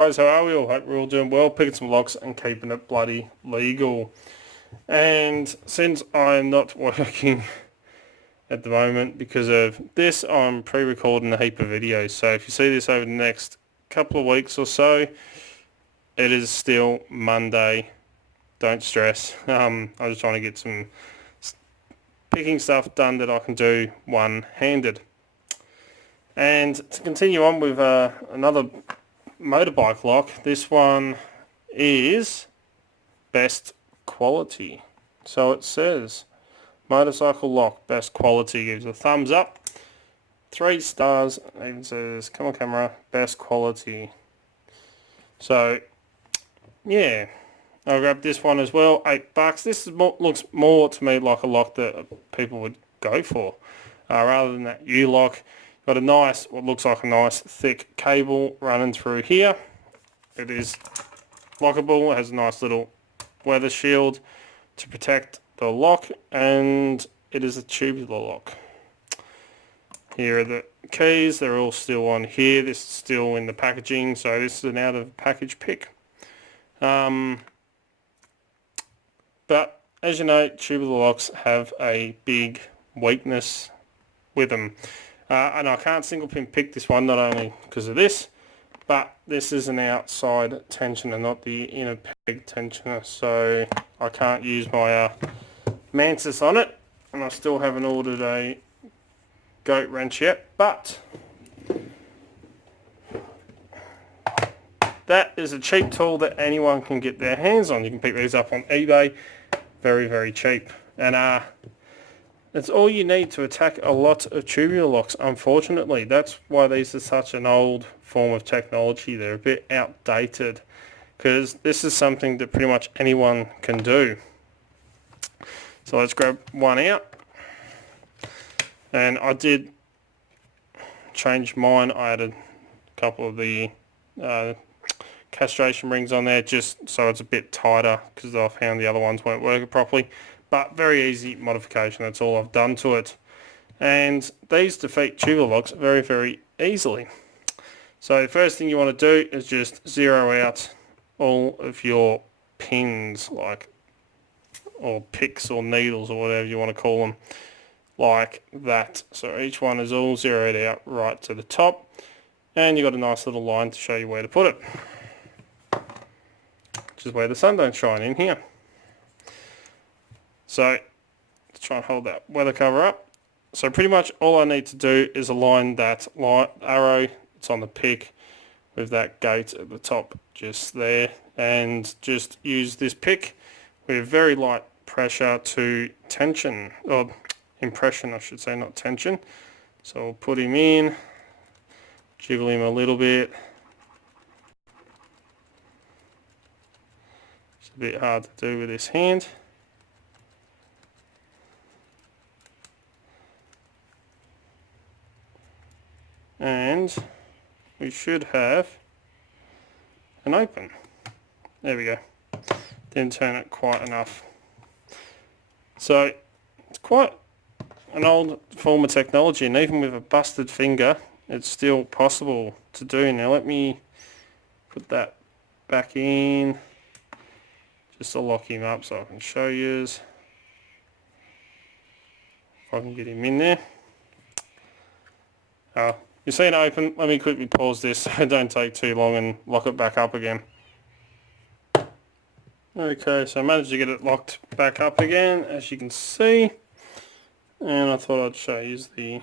Guys, how are we all? Hope we're all doing well, picking some locks and keeping it bloody legal. And since I'm not working at the moment because of this, I'm pre-recording a heap of videos. So if you see this over the next couple of weeks or so, it is still Monday. Don't stress. I'm just trying to get some picking stuff done that I can do one-handed. And to continue on with another motorbike lock, this one is best quality. So it says motorcycle lock best quality, gives a thumbs up, 3 stars, even says come on camera, best quality. So yeah, I'll grab this one as well, $8. This is looks more to me like a lock that people would go for rather than that U-lock. Got a nice, what looks like a nice thick cable running through here. It is lockable, it has a nice little weather shield to protect the lock, and it is a tubular lock. Here are the keys, they're all still on here. This is still in the packaging, so this is an out of package pick. But as you know, tubular locks have a big weakness with them. And I can't single pin pick this one, not only because of this, but this is an outside tensioner, not the inner peg tensioner, so I can't use my Mantis on it, and I still haven't ordered a goat wrench yet, but that is a cheap tool that anyone can get their hands on. You can pick these up on eBay, very, very cheap. And it's all you need to attack a lot of tubular locks, unfortunately. That's why these are such an old form of technology. They're a bit outdated, because this is something that pretty much anyone can do. So let's grab one out. And I did change mine. I added a couple of the castration rings on there just so it's a bit tighter, because I found the other ones weren't working properly. But very easy modification, that's all I've done to it. And these defeat tubular locks very, very easily. So the first thing you want to do is just zero out all of your pins, or picks or needles or whatever you want to call them, like that. So each one is all zeroed out right to the top, and you've got a nice little line to show you where to put it, which is where the sun don't shine, in here. So let's try and hold that weather cover up. So pretty much all I need to do is align that arrow that's on the pick with that gate at the top just there, and just use this pick with very light pressure to tension, or impression I should say, not tension. So we'll put him in, jiggle him a little bit. It's a bit hard to do with this hand. And we should have an open. There we go. Didn't turn it quite enough. So it's quite an old form of technology, and even with a busted finger it's still possible to do. Now let me put that back in just to lock him up so I can show you if I can get him in there. You see it open. Let me quickly pause this so it don't take too long and lock it back up again. Okay, so I managed to get it locked back up again, as you can see. And I thought I'd show you the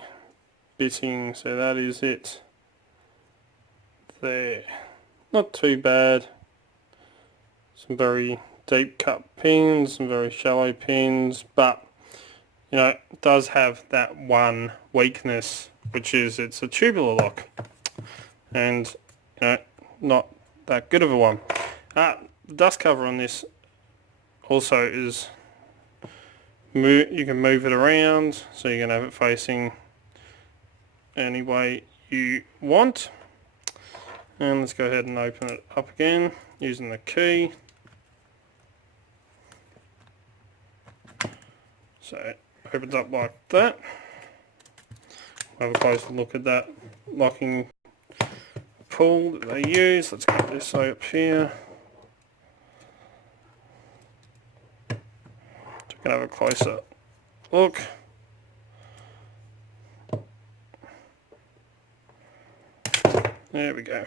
bitting. So that is it there. Not too bad. Some very deep cut pins, some very shallow pins, but you know, it does have that one weakness, which is it's a tubular lock, and you know, not that good of a one. The dust cover on this also is, you can move it around, so you can have it facing any way you want. And let's go ahead and open it up again using the key. So it opens up like that. Have a closer look at that locking pull that they use. Let's get this up here. So we can have a closer look. There we go.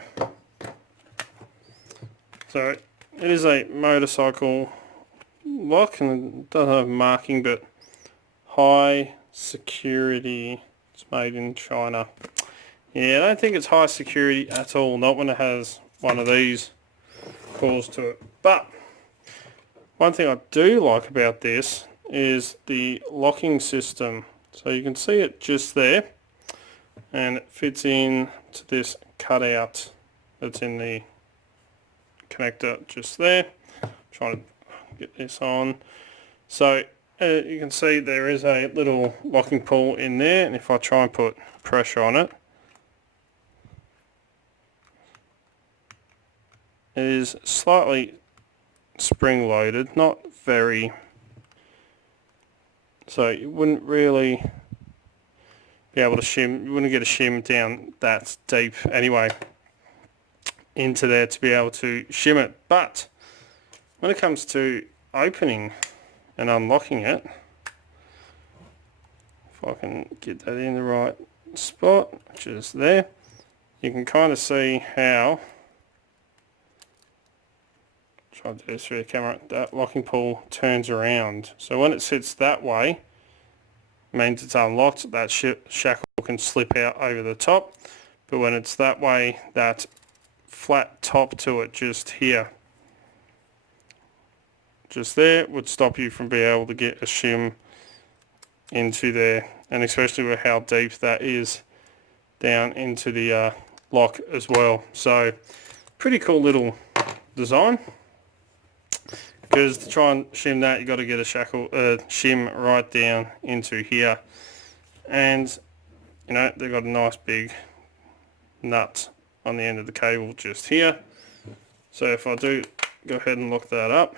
So it is a motorcycle lock, and it doesn't have marking, but high security. It's made in China. Yeah, I don't think it's high security at all, not when it has one of these calls to it. But one thing I do like about this is the locking system. So you can see it just there, and it fits in to this cutout that's in the connector just there. Trying to get this on. So you can see there is a little locking pull in there, and if I try and put pressure on it, it is slightly spring loaded, not very, so you wouldn't really be able to shim, you wouldn't get a shim down that deep anyway into there to be able to shim it. But when it comes to opening and unlocking it, if I can get that in the right spot, which is there, you can kind of see how, try to do this through the camera, that locking pull turns around. So when it sits that way, means it's unlocked, that shackle can slip out over the top. But when it's that way, that flat top to it just here, just there, would stop you from being able to get a shim into there, and especially with how deep that is down into the lock as well. So pretty cool little design, because to try and shim that, you got to get a shim right down into here, and you know, they've got a nice big nut on the end of the cable just here. So if I do go ahead and lock that up,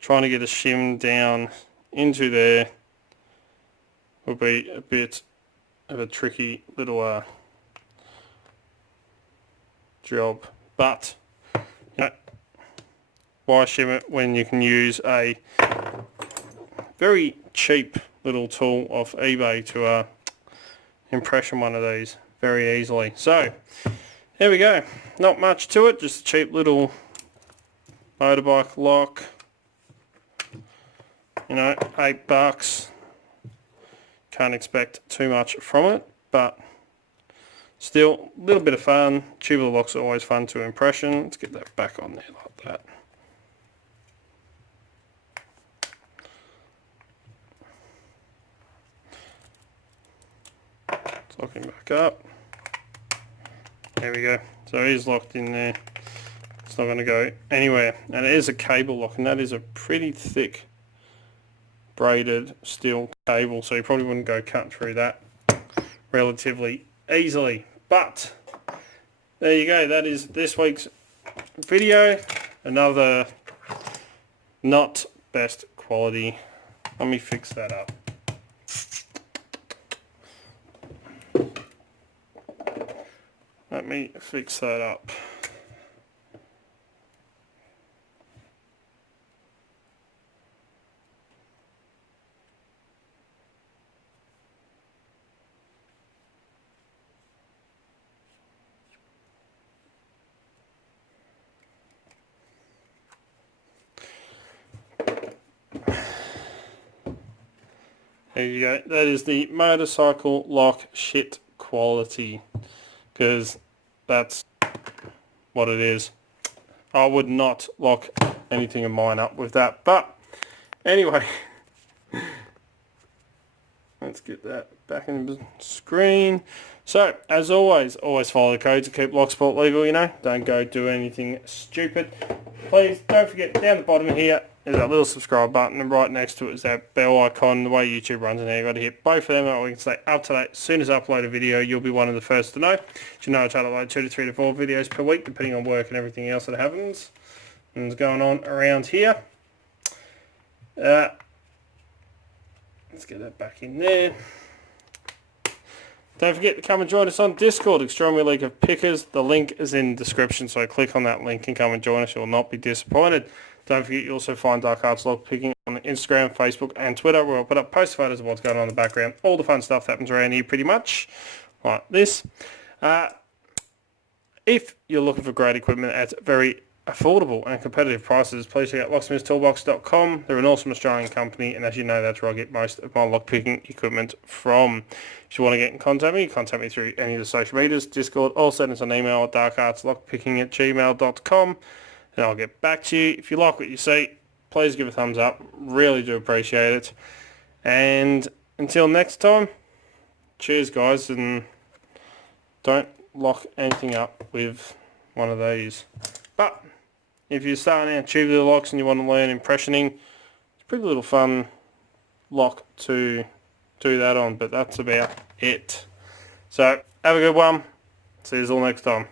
trying to get a shim down into there will be a bit of a tricky little job. But you know, why shim it when you can use a very cheap little tool off eBay to impression one of these very easily. So there we go, not much to it, just a cheap little motorbike lock, you know, $8. Can't expect too much from it, but still a little bit of fun. Tubular locks are always fun to impression. Let's get that back on there like that. It's locking back up. There we go. So it is locked in there. It's not going to go anywhere. And it is a cable lock, and that is a pretty thick braided steel cable, so you probably wouldn't go cut through that relatively easily. But there you go, that is this week's video. Another not best quality. Let me fix that up. Let me fix that up. There you go. That is the motorcycle lock shit quality, because that's what it is. I would not lock anything of mine up with that. But anyway, let's get that back in the screen. So as always follow the code to keep Locksport legal, you know. Don't go do anything stupid. Please don't forget, down the bottom here is that little subscribe button, and right next to it is that bell icon. The way YouTube runs in there, you've got to hit both of them, and we can stay up to date. As soon as I upload a video, you'll be one of the first to know. You know, I try to upload 2 to 3 to 4 videos per week, depending on work and everything else that happens and is going on around here. Let's get that back in there. Don't forget to come and join us on Discord, Extremely League of Pickers. The link is in the description, so click on that link and come and join us. You will not be disappointed. Don't forget you also find Dark Arts Lock Picking on Instagram, Facebook and Twitter, where I'll put up post photos of what's going on in the background. All the fun stuff that happens around here pretty much, like this. If you're looking for great equipment at very affordable and competitive prices, please check out locksmithstoolbox.com. They're an awesome Australian company, and as you know, that's where I get most of my lockpicking equipment from. If you want to get in contact with me through any of the social medias, Discord, or send us an email at darkartslockpicking@gmail.com, and I'll get back to you. If you like what you see, please give a thumbs up. Really do appreciate it. And until next time, cheers guys, and don't lock anything up with one of these. But if you're starting out tubular locks and you want to learn impressioning, it's a pretty little fun lock to do that on, but that's about it. So have a good one. See you all next time.